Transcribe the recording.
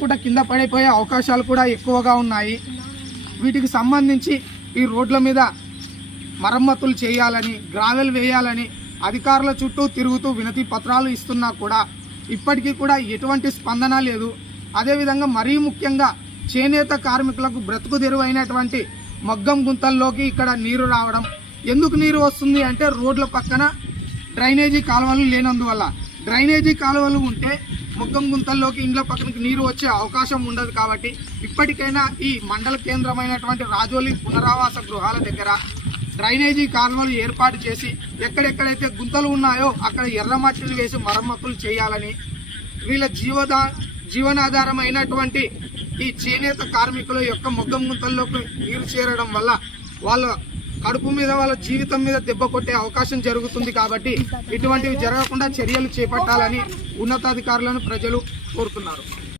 రాత్రిపూట కింద పడిపోయే అవకాశాలు కూడా ఎక్కువగా ఉన్నాయి. వీటికి సంబంధించి ఈ రోడ్ల మీద మరమ్మతులు చేయాలని, గ్రావెల్ వేయాలని అధికారుల చుట్టూ తిరుగుతూ వినతి పత్రాలు ఇస్తున్నా కూడా ఇప్పటికీ కూడా ఎటువంటి స్పందన లేదు. అదేవిధంగా మరీ ముఖ్యంగా చేనేత కార్మికులకు బ్రతుకు తెరువైనటువంటి మగ్గం గుంతల్లోకి ఇక్కడ నీరు రావడం. ఎందుకు నీరు వస్తుంది అంటే రోడ్ల పక్కన డ్రైనేజీ కాలువలు లేనందువల్ల. డ్రైనేజీ కాలువలు ఉంటే మగ్గం గుంతల్లోకి ఇండ్ల పక్కనకి నీరు వచ్చే అవకాశం ఉండదు. కాబట్టి ఇప్పటికైనా ఈ మండల కేంద్రమైనటువంటి రాజోలి పునరావాస గృహాల దగ్గర డ్రైనేజీ కాలువలు ఏర్పాటు చేసి ఎక్కడెక్కడైతే గుంతలు ఉన్నాయో అక్కడ ఎర్రమట్టిని వేసి మరమ్మతులు చేయాలని, వీళ్ళ జీవనాధారమైనటువంటి ఈ చేనేత కార్మికుల యొక్క మగ్గం గుంతల్లోకి నీరు చేరడం వల్ల వాళ్ళ కడుపు మీద, వాళ్ళ జీవితం మీద దెబ్బ కొట్టే అవకాశం జరుగుతుంది. కాబట్టి ఇటువంటివి జరగకుండా చర్యలు చేపట్టాలని ఉన్నతాధికారులను ప్రజలు కోరుతున్నారు.